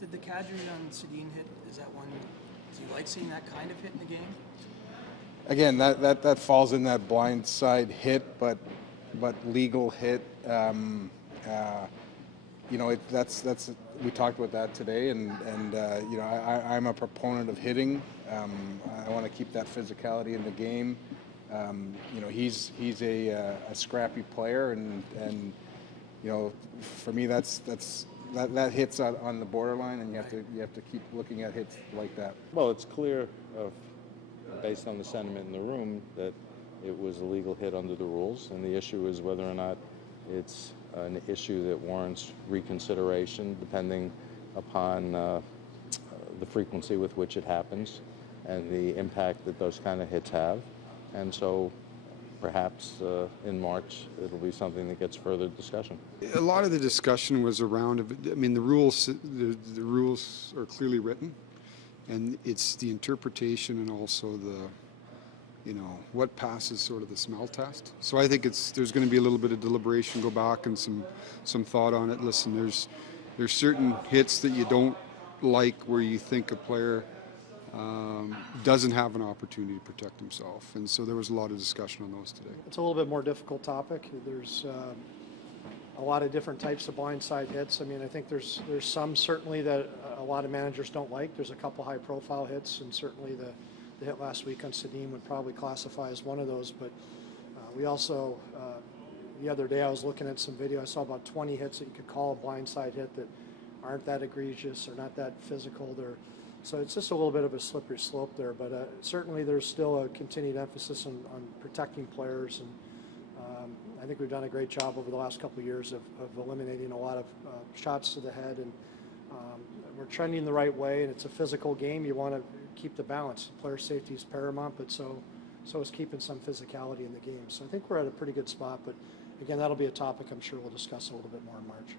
Did the Kadri on Sedin hit, is that one, do you like seeing that kind of hit in the game? Again, that falls in that blindside hit, but legal hit. That's we talked about that today, and I'm a proponent of hitting. I want to keep that physicality in the game. He's a scrappy player, and for me that hits on the borderline, and you have to keep looking at hits like that. Well, it's clear, based on the sentiment in the room, that it was a legal hit under the rules, and the issue is whether or not it's an issue that warrants reconsideration, depending upon the frequency with which it happens and the impact that those kind of hits have. And so perhaps in March it'll be something that gets further discussion. A lot of the discussion was around, I mean, the rules are clearly written, and it's the interpretation and also what passes sort of the smell test. So I think there's going to be a little bit of deliberation, go back and some thought on it. Listen, there's certain hits that you don't like where you think a player doesn't have an opportunity to protect himself, and so there was a lot of discussion on those today. It's a little bit more difficult topic. There's a lot of different types of blindside hits. I mean, I think there's some certainly that a lot of managers don't like. There's a couple high-profile hits, and certainly the hit last week on Sedin would probably classify as one of those. But we also, the other day I was looking at some video, I saw about 20 hits that you could call a blindside hit that aren't that egregious or not that physical. So it's just a little bit of a slippery slope there. But certainly there's still a continued emphasis on protecting players, and I think we've done a great job over the last couple of years of eliminating a lot of shots to the head, and we're trending the right way, and it's a physical game. You want to keep the balance. Player safety is paramount, but so is keeping some physicality in the game. So I think we're at a pretty good spot, but again, that'll be a topic I'm sure we'll discuss a little bit more in March.